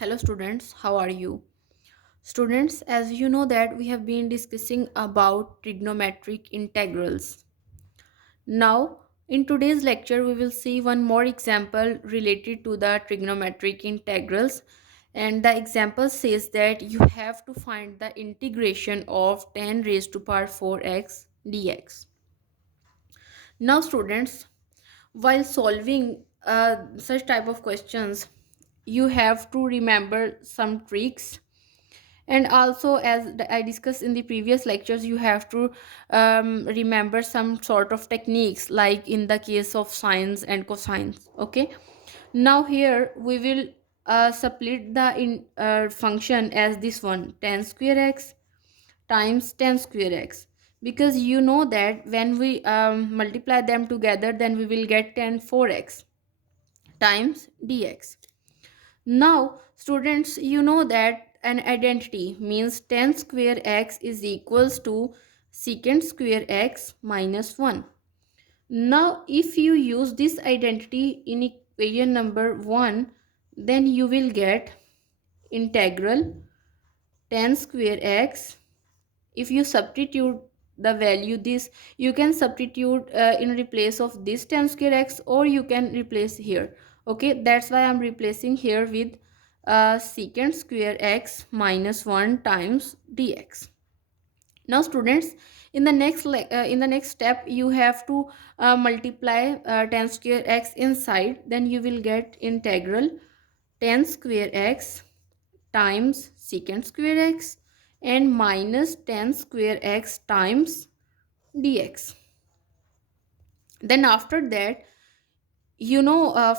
Hello students, how are you? Students, as you know that we have been discussing about trigonometric integrals. Now, in today's lecture, we will see one more example related to the trigonometric integrals. And the example says that you have to find the integration of 10 raised to power 4x dx. Now, students, while solving such type of questions, you have to remember some tricks, and also as I discussed in the previous lectures, you have to remember some sort of techniques like in the case of sines and cosines. Okay, now here we will split the function as this one, tan square x times tan square x, because you know that when we multiply them together, then we will get tan 4x times dx. Now, students, you know that an identity means tan square x is equals to secant square x minus 1. Now, if you use this identity in equation number 1, then you will get integral tan square x. If you substitute the value this, you can substitute in replace of this tan square x, or you can replace here. Okay, that's why I'm replacing here with secant square x minus 1 times dx. Now students, in the next step, you have to multiply tan square x inside, then you will get integral tan square x times secant square x and minus tan square x times dx. Then after that,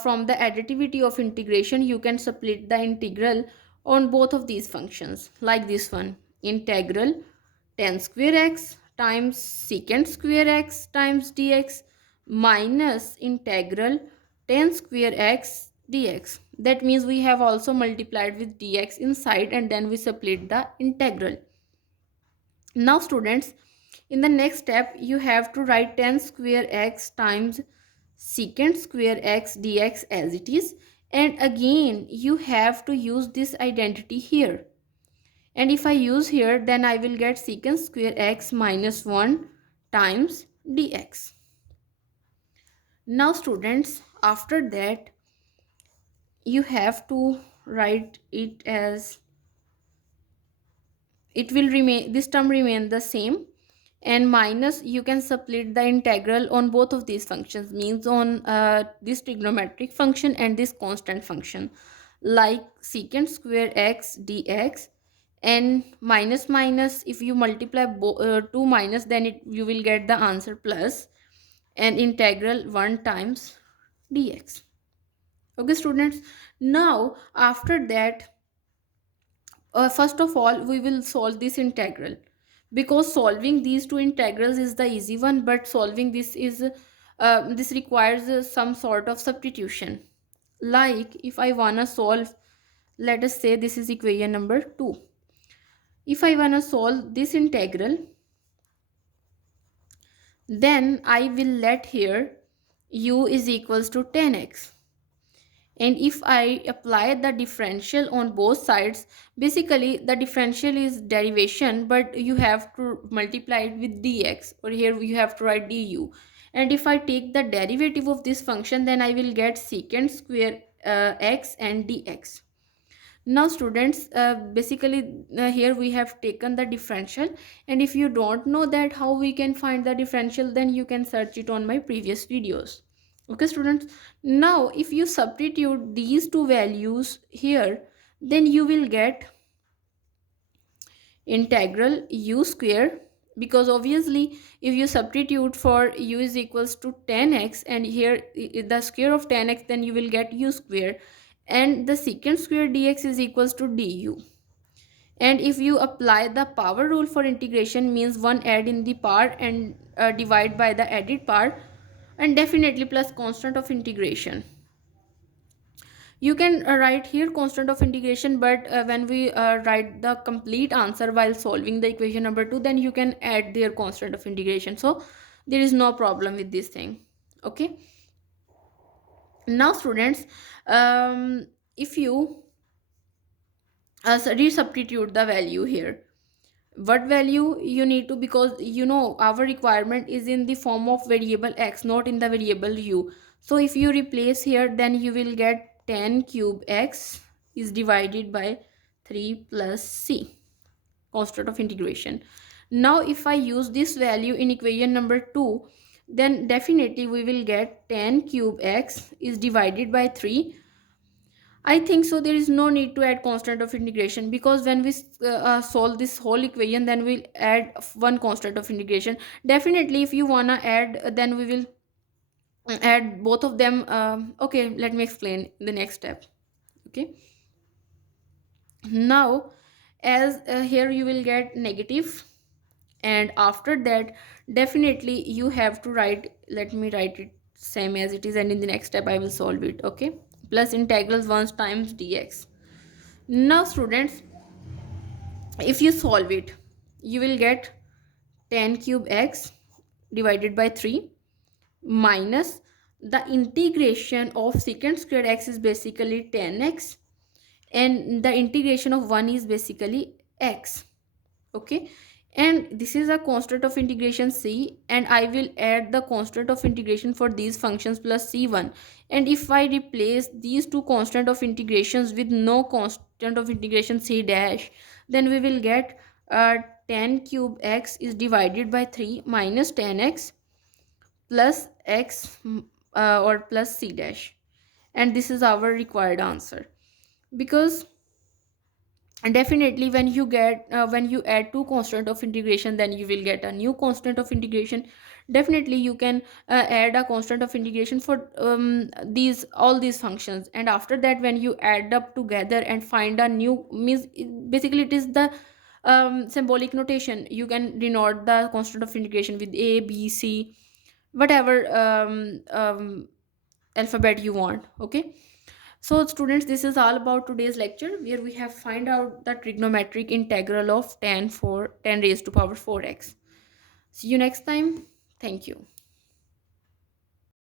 from the additivity of integration, you can split the integral on both of these functions, like this one, integral tan square x times secant square x times dx minus integral tan square x dx. That means we have also multiplied with dx inside, and then we split the integral. Now students, in the next step, you have to write tan square x times secant square x dx as it is, and again you have to use this identity here. And if I use here, then I will get secant square x minus 1 times dx. Now students, after that, you have to write it as, it will remain, this term remain the same, and minus, you can split the integral on both of these functions, means on this trigonometric function and this constant function, like secant square x dx, and minus minus, if you multiply two minus, then you will get the answer plus, and integral 1 times dx. Okay students, now after that, first of all, we will solve this integral, because solving these two integrals is the easy one, but solving this is this requires some sort of substitution. Like if I wanna solve, let us say this is equation number 2. If I wanna solve this integral, then I will let here u is equals to 10x, and if I apply the differential on both sides, basically the differential is derivation, but you have to multiply it with dx, or here you have to write du. And if I take the derivative of this function, then I will get secant square x and dx. Now students, basically here we have taken the differential, and if you don't know that how we can find the differential, then you can search it on my previous videos. Okay students, now if you substitute these two values here, then you will get integral u square, because obviously if you substitute for u is equals to 10x, and here the square of 10x, then you will get u square, and the secant square dx is equals to du. And if you apply the power rule for integration, means one add in the power and divide by the added power, and definitely plus constant of integration. You can write here constant of integration, but when we write the complete answer while solving the equation number 2, then you can add their constant of integration, so there is no problem with this thing. Okay, now students, if you resubstitute the value here. What value you need to, because our requirement is in the form of variable x, not in the variable u. So if you replace here, then you will get 10 cube x is divided by 3 plus c, constant of integration. Now if I use this value in equation number 2, then definitely we will get 10 cube x is divided by 3. I think so there is no need to add constant of integration, because when we solve this whole equation, then we'll add one constant of integration. Definitely if you wanna add, then we will add both of them. Okay, let me explain the next step. Okay, now as here you will get negative, and after that definitely you have to write, let me write it same as it is, and in the next step I will solve it. Okay, plus integrals 1 times dx. Now students, if you solve it, you will get 10 cube x divided by 3 minus the integration of secant square x is basically 10x, and the integration of 1 is basically x. Okay, and this is a constant of integration c, and I will add the constant of integration for these functions plus c1. And if I replace these two constant of integrations with no constant of integration c dash, then we will get 10 cube x is divided by 3 minus 10x plus x, or plus c dash, and this is our required answer. Because and definitely when you get when you add two constant of integration, then you will get a new constant of integration. Definitely you can add a constant of integration for these all these functions, and after that when you add up together and find a new, means basically it is the symbolic notation. You can denote the constant of integration with a b c, whatever alphabet you want. Okay, so students, this is all about today's lecture, where we have find out the trigonometric integral of tan 4 10 raised to power 4x. See you next time. Thank you.